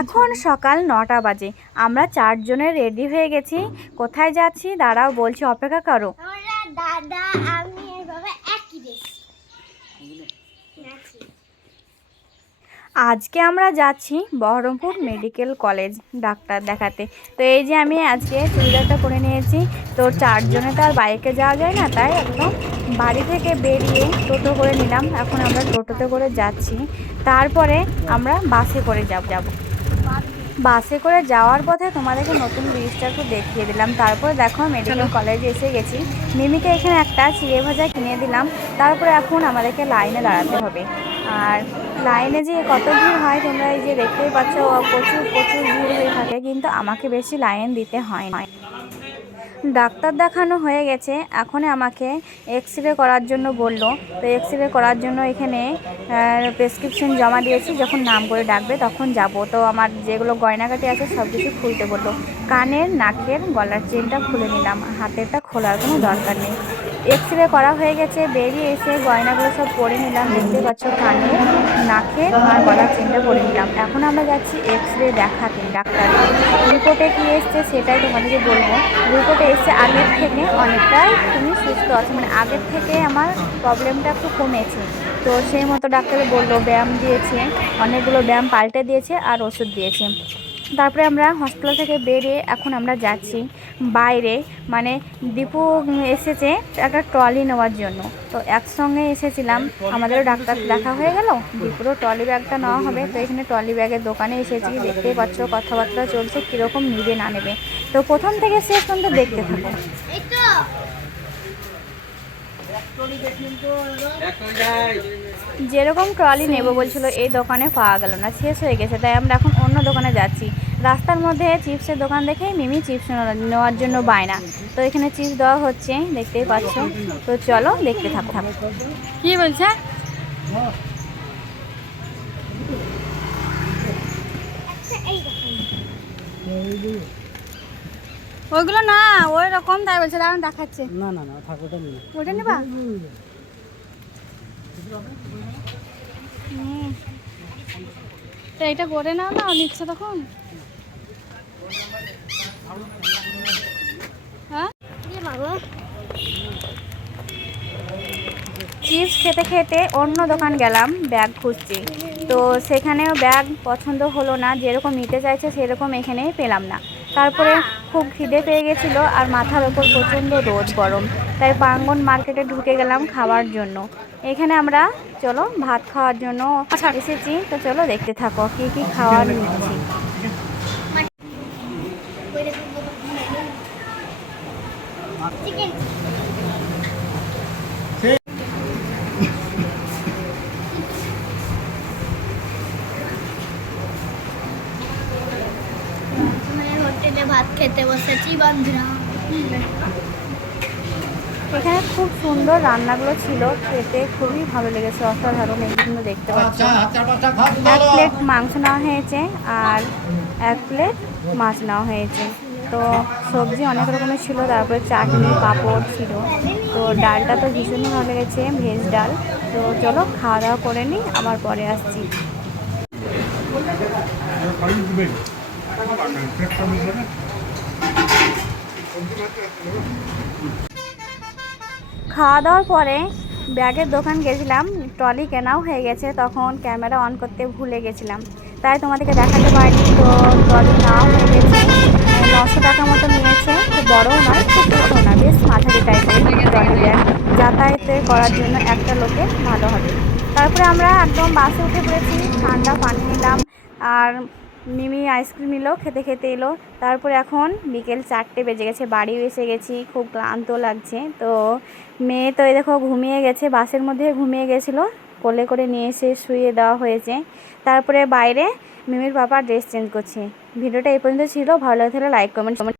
এখন সকাল নটা বাজে। আমরা চারজনে রেডি হয়ে গেছি। কোথায় যাচ্ছি? দাঁড়াও বলছি অপেক্ষা করো। দাদা আমি আর বাবা একই দেশ আজকে আমরা যাচ্ছি বহরমপুর মেডিকেল কলেজ ডাক্তার দেখাতে। তো এই যে আমি আজকে চুড়িদারটা করে নিয়েছি তো চারজনে তো আর বাইকে যাওয়া যায় না তাই একদম বাড়ি থেকে বেরিয়ে টোটো করে নিলাম। এখন আমরা টোটোতে করে যাচ্ছি। তারপরে আমরা বাসে করে যাব যাব। বাসে করে যাওয়ার পথে তোমাদেরকে নতুন ব্রিজটা একটু দেখিয়ে দিলাম। তারপরে দেখো মেডিকেল কলেজে এসে গেছি। মিমিকে এখানে একটা চিড়ে ভাজা কিনে দিলাম। তারপরে এখন আমাদেরকে লাইনে দাঁড়াতে হবে। আর লাইনে যে কত ভিড় হয়, তোমরা এই যে দেখতেই পাচ্ছ, প্রচুর প্রচুর ভিড় হয়ে থাকে, কিন্তু আমাকে বেশি লাইন দিতে হয় না। ডাক্তার দেখানো হয়ে গেছে এখন আমাকে এক্স রে করার জন্য বলল। তো এক্স রে করার জন্য এখানে প্রেসক্রিপশন জমা দিয়েছি, যখন নাম করে ডাকবে তখন যাব। তো আমার যেগুলো গয়নাগাটি আছে সব কিছু খুলতে বলল। কানের, নাকের, গলার চেনটা খুলে নিলাম, হাতেরটা খোলার কোনো দরকার নেই। এক্স রে করা হয়ে গেছে, বেরিয়ে এসে গয়নাগুলো সব পরে নিলাম, দেখতে পাচ্ছ কানের নাকের আর গলার চেনটা পরে নিলাম। এখন আমরা যাচ্ছি এক্স রে দেখাতে, ডাক্তার। রিপোর্টে কী এসছে সেটাই তোমাদেরকে বলব। রিপোর্টে এসছে আগের থেকে অনেকটাই তুমি সুস্থ আছো মানে আগের থেকে আমার প্রবলেমটা একটু কমেছে। তো সেই মতো ডাক্তারে বলল, ব্যায়াম দিয়েছে, অনেকগুলো ব্যায়াম পাল্টে দিয়েছে আর ওষুধ দিয়েছে। তারপরে আমরা হসপিটাল থেকে বেরিয়ে এখন আমরা যাচ্ছি। বাইরে মানে দীপু এসেছে একটা ট্রলি নেওয়ার জন্য। তো একসঙ্গে এসেছিলাম, আমাদেরও ডাক্তার দেখা হয়ে গেল। দীপুরও ট্রলি ব্যাগটা নেওয়া হবে। তো এখানে ট্রলি ব্যাগের দোকানে এসেছি, দেখতেই পাচ্ছ কথাবার্তা চলছে, কীরকম নিবে না নেবে। তো প্রথম থেকে শেষ পর্যন্ত দেখতে থাকো। যেরকম ট্রলি নেব বলছিল এই দোকানে পাওয়া গেল না শেষ হয়ে গেছে। তাই আমরা এখন অন্য দোকানে যাচ্ছি। রাস্তার মধ্যে চিপসের দোকান দেখেই মিমি চিপস নেওয়ার জন্য বায়না। তো এখানে চিপস দেওয়া হচ্ছে দেখতেই পাচ্ছ। তো চলো দেখতে থাক থাকো। কি বলছে? এই দেখুন ওইগুলো না ওই রকম তাই বলছে দাঁড়ান দেখাচ্ছে। না না না থাক ওটা নিয়ে ওটা নেবা? হুম। তো এটা করে নাও না নিচ্ছে তখন? হ্যাঁ? বাবা চিপস খেতে খেতে অন্য দোকান গেলাম ব্যাগ খুঁজছি। তো সেখানেও ব্যাগ পছন্দ হলো না যেরকম নিতে চাইছে সেরকম এখানে পেলাম না। তারপরে খুব খিদে পেয়ে গেছিল আর মাথার ওপর প্রচণ্ড রোদ গরম। তাই প্রাঙ্গন মার্কেটে ঢুকে গেলাম খাওয়ার জন্য। এখানে আমরা চলো ভাত খাওয়ার জন্য এসেছি। তো চলো দেখতে থাকো কি কি খাওয়ার নিচ্ছি। চিকেন ভাত খেতে বসেছি বন্ধুরা এখানে খুব সুন্দর রান্নাগুলো ছিল খেতে খুবই ভালো লেগেছে অসাধারণ এগুলো দেখতে পাচ্ছি। এক প্লেট মাংস নেওয়া হয়েছে আর এক প্লেট মাছ নেওয়া হয়েছে। তো সবজি অনেক রকমের ছিল তারপরে চাটনি পাঁপড় ছিল। তো ডালটা তো ভীষণই ভালো লেগেছে ভেজ ডাল। তো চলো খাওয়া দাওয়া করে নিই আবার পরে আসছি। খাওয়া দাওয়ার পরে ব্যাগের দোকান গেছিলাম, ট্রলি কেনাও হয়ে গেছে, তখন ক্যামেরা অন করতে ভুলে গেছিলাম। তাই তোমাদেরকে দেখাতে পারিনি, তো ট্রলি নেওয়া হয়ে গেছে। নশো টাকা মতো নিয়েছে, খুব বড়ও নয়, খুব ছোটো না বেশ মাঝারি টাইপের ট্রলি ব্যাগ। যাতায়াতে করার জন্য একটা লোকে ভালো হবে। তারপরে আমরা একদম বাসে উঠে পড়েছি, ঠান্ডা পানি নিলাম আর মিমি আইসক্রিম নিল, খেতে খেতে এলো। তারপরে এখন বিকেল চারটে বেজে গেছে, বাড়িও এসে গেছি, খুব ক্লান্ত লাগছে। তো মেয়ে তো এই দেখো ঘুমিয়ে গেছে, বাসের মধ্যে ঘুমিয়ে গেছিল, কোলে করে নিয়ে এসে শুয়ে দেওয়া হয়েছে। তারপরে বাইরে মিমির পাপা ড্রেস চেঞ্জ করছে। ভিডিওটা এই পর্যন্ত ছিল, ভালো লাগলে লাইক কমেন্ট